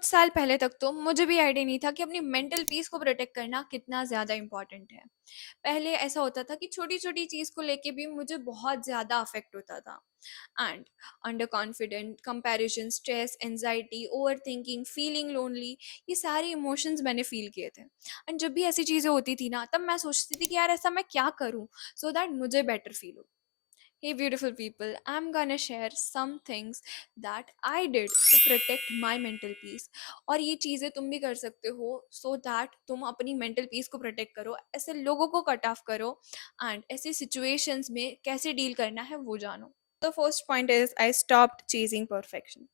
कुछ साल पहले तक तो मुझे भी आइडिया नहीं था कि अपनी मेंटल पीस को प्रोटेक्ट करना कितना ज़्यादा इम्पोर्टेंट है। पहले ऐसा होता था कि छोटी-छोटी चीज़ को लेके भी मुझे बहुत ज़्यादा अफ़ेक्ट होता था। And under confident, comparison, stress, anxiety, overthinking, feeling lonely, ये सारे इमोशंस मैंने फ़ील किए थे। एंड जब भी ऐसी चीज़ें होती थी ना, तब मैं सोचती थी कि यार ऐसा मैं क्या करूँ सो दैट मुझे बेटर फ़ील हो। Hey, beautiful people, I'm gonna share some things that I did to protect my mental peace. और ये चीज़ें तुम भी कर सकते हो so that तुम अपनी mental peace को protect करो, ऐसे लोगों को cut off करो and ऐसे situations में कैसे deal करना है वो जानो. The first point is I stopped chasing perfection.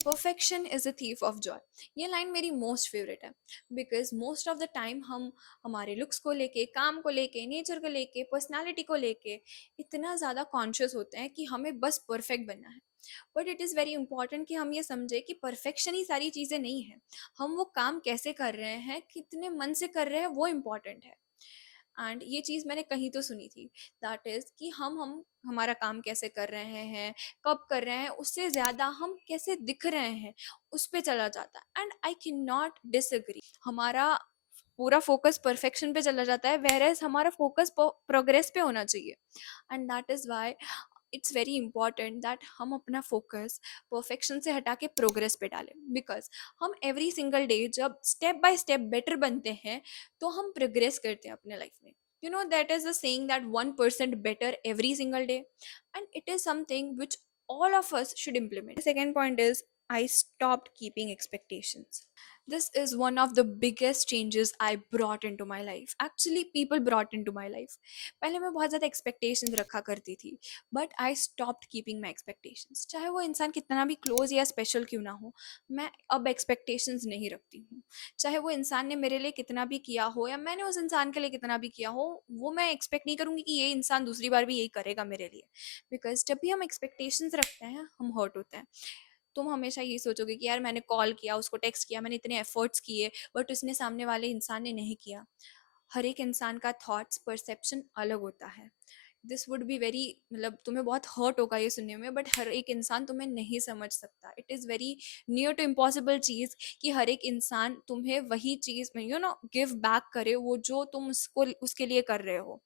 Perfection is a thief of Joy. ये लाइन मेरी मोस्ट फेवरेट है because most of the time हम हमारे लुक्स को लेके, काम को लेके, नेचर को लेके, पर्सनालिटी को लेके इतना ज़्यादा कॉन्शियस होते हैं कि हमें बस परफेक्ट बनना है। But it is very important कि हम ये समझें कि परफेक्शन ही सारी चीज़ें नहीं है। हम वो काम कैसे कर रहे हैं, कितने मन से कर रहे हैं, वो इम्पॉर्टेंट है। एंड ये चीज़ मैंने कहीं तो सुनी थी, दैट इज़ कि हम हमारा काम कैसे कर रहे हैं, कब कर रहे हैं, उससे ज़्यादा हम कैसे दिख रहे हैं, उस पे चला जाता है। And I can not disagree. हमारा पूरा फोकस परफेक्शन पे चला जाता है, वेर एज हमारा फोकस प्रोग्रेस पे होना चाहिए। And that is why it's very important that हम अपना फोकस परफेक्शन से हटा के प्रोग्रेस पे डालें। बिकॉज हम एवरी सिंगल डे जब स्टेप बाय स्टेप बेटर बनते हैं तो हम प्रोग्रेस करते हैं अपने लाइफ में। You know, that is the saying that 1% better every single day, and it is something which all of us should implement. The second point is I stopped keeping expectations. This is one of the biggest changes I brought into my life. Actually, people brought into my life. पहले मैं बहुत ज़्यादा expectations रखा करती थी, but I stopped keeping my expectations. चाहे वो इंसान कितना भी close या special क्यों ना हो, मैं अब expectations नहीं रखती हूँ। चाहे वो इंसान ने मेरे लिए कितना भी किया हो या मैंने उस इंसान के लिए कितना भी किया हो, वो मैं एक्सपेक्ट नहीं करूँगी कि ये इंसान दूसरी बार भी यही करेगा मेरे लिए। बिकॉज जब भी हम एक्सपेक्टेशंस रखते हैं हम हर्ट होते हैं। तुम हमेशा ये सोचोगे कि यार मैंने कॉल किया, उसको टेक्स्ट किया, मैंने इतने एफर्ट्स किए, बट उसने, सामने वाले इंसान ने नहीं किया। हर एक इंसान का थॉट्स परसेप्शन अलग होता है। दिस वुड बी वेरी, मतलब तुम्हें बहुत हर्ट होगा ये सुनने में, बट हर एक इंसान तुम्हें नहीं समझ सकता। It is very near to impossible चीज़ कि हर एक इंसान तुम्हें वही चीज़ गिव बैक करे, वो जो तुम उसको उसके लिए कर रहे हो।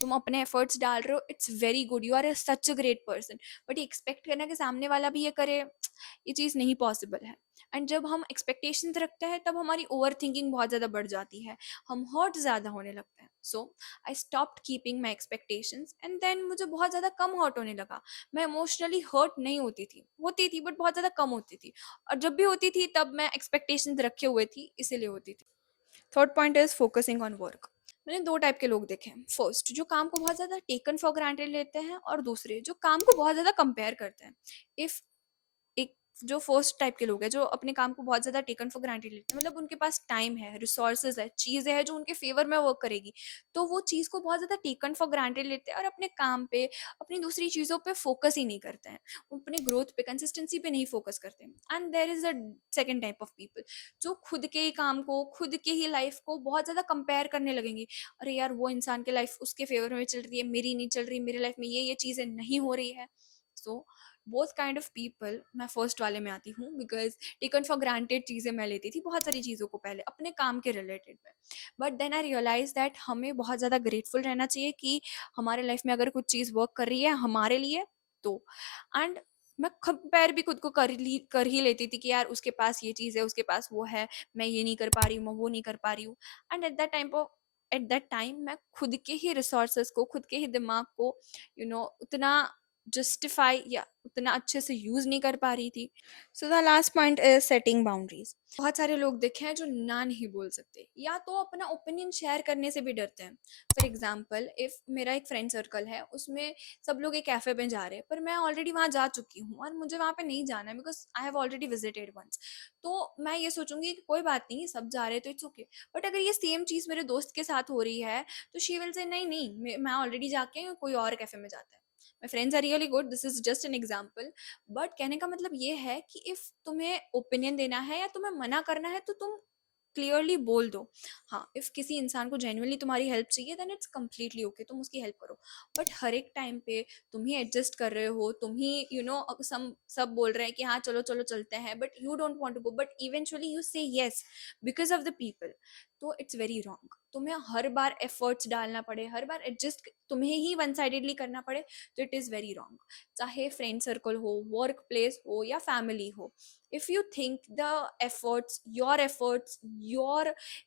तुम अपने एफर्ट्स डाल रहे हो, it's very good, you are such a great person. But ये एक्सपेक्ट करना कि सामने वाला भी ये करे, ये चीज़ नहीं पॉसिबल है। एंड जब हम एक्सपेक्टेशंस रखते हैं तब हमारी ओवर थिंकिंग बहुत ज़्यादा बढ़ जाती है, हम हर्ट ज़्यादा होने लगते हैं। So I stopped keeping my expectations and then मुझे बहुत ज़्यादा कम हर्ट होने लगा। मैं इमोशनली हर्ट नहीं होती थी बट बहुत ज़्यादा कम होती थी। और जब भी होती थी तब मैं एक्सपेक्टेशंस रखे हुए थी, इसीलिए होती थी। Third point is focusing on work. मैंने दो टाइप के लोग देखे हैं। फर्स्ट, जो काम को बहुत ज़्यादा टेकन फॉर ग्रांटेड लेते हैं, और दूसरे जो काम को बहुत ज़्यादा कंपेयर करते हैं। इफ़ एक जो फर्स्ट टाइप के लोग हैं जो अपने काम को बहुत ज़्यादा टेकन फॉर ग्रांटेड लेते हैं, मतलब उनके पास टाइम है, रिसोर्सेज है, चीज़ें हैं जो उनके फेवर में वर्क करेगी, तो वो चीज़ को बहुत ज़्यादा टेकन फॉर ग्रांटेड लेते हैं और अपने काम पे, अपनी दूसरी चीज़ों पे फोकस ही नहीं करते हैं। वो अपने ग्रोथ पे, कंसिस्टेंसी पे नहीं फोकस करते हैं। And there is a second type of people जो खुद के ही काम को, खुद के ही लाइफ को बहुत ज़्यादा कंपेयर करने लगेंगे। अरे यार, वो इंसान की लाइफ उसके फेवर में चल रही है, मेरी नहीं चल रही, मेरी लाइफ में ये चीज़ें नहीं हो रही है। So both kind of people, मैं फर्स्ट वाले में आती हूँ, बिकॉज टेकन फॉर ग्रांटेड चीज़ें मैं लेती थी बहुत सारी चीज़ों को पहले अपने काम के रिलेटेड में। But then I realise that हमें बहुत ज़्यादा ग्रेटफुल रहना चाहिए कि हमारे लाइफ में अगर कुछ चीज़ वर्क कर रही है हमारे लिए तो। एंड मैं कंपेयर भी खुद को कर ही लेती थी कि यार उसके पास ये चीज़ है, उसके पास वो है, मैं ये नहीं कर पा रही हूँ, मैं वो नहीं कर पा रही हूँ। एंड एट दैट टाइम मैं खुद के ही रिसोर्सेज को, खुद के ही दिमाग को उतना जस्टिफाई या उतना अच्छे से यूज़ नहीं कर पा रही थी। So the last point is setting boundaries. बहुत सारे लोग देखे हैं जो ना नहीं बोल सकते, या तो अपना ओपिनियन शेयर करने से भी डरते हैं। फॉर एग्जाम्पल, इफ़ मेरा एक फ्रेंड सर्कल है, उसमें सब लोग एक कैफ़े में जा रहे हैं, पर मैं ऑलरेडी वहाँ जा चुकी हूँ और मुझे वहाँ पे नहीं जाना है because I have already visited once. तो मैं ये सोचूंगी कि कोई बात नहीं, सब जा रहे हैं तो इट्स ओके। बट अगर ये सेम चीज़ मेरे दोस्त के साथ हो रही है तो शी विल से नहीं नहीं, मैं ऑलरेडी जाके कोई और कैफ़े में जाता है। My friends are really good, this is just an example. But कहने का मतलब ये है कि इफ़ तुम्हें ओपिनियन देना है या तुम्हें मना करना है तो तुम क्लियरली बोल दो। हाँ, इफ किसी इंसान को जेन्युइनली तुम्हारी हेल्प चाहिए देन इट्स कम्प्लीटली ओके, तुम उसकी हेल्प करो। बट हर एक टाइम पे तुम ही एडजस्ट कर रहे हो, तुम ही सब बोल रहे हैं कि हाँ चलो चलो चलते हैं, but you don't want to go, but eventually you say yes because of the people, तो इट्स वेरी रॉन्ग। तुम्हें हर बार एफर्ट्स डालना पड़े, हर बार एडजस्ट तुम्हें ही वन साइडेडली करना पड़े, तो इट इज़ वेरी रॉन्ग। चाहे फ्रेंड सर्कल हो, वर्क प्लेस हो या फैमिली हो, if you think the efforts, your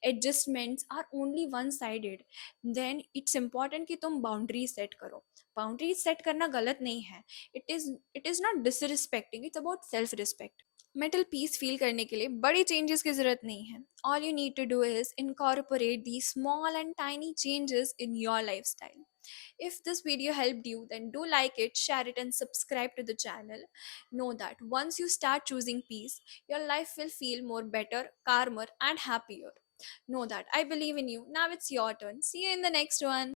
adjustments are only one sided, then it's important कि तुम boundaries set करो। boundaries set करना गलत नहीं है, it is not disrespecting, it's about self respect। Mental peace feel करने के लिए बड़ी चेंजेस की जरूरत नहीं है। All you need to do is incorporate these small and tiny changes in your lifestyle. If this video helped you, then do like it, share it, and subscribe to the channel. Know that once you start choosing peace, your life will feel more better, calmer, and happier. Know that I believe in you. Now it's your turn. See you in the next one.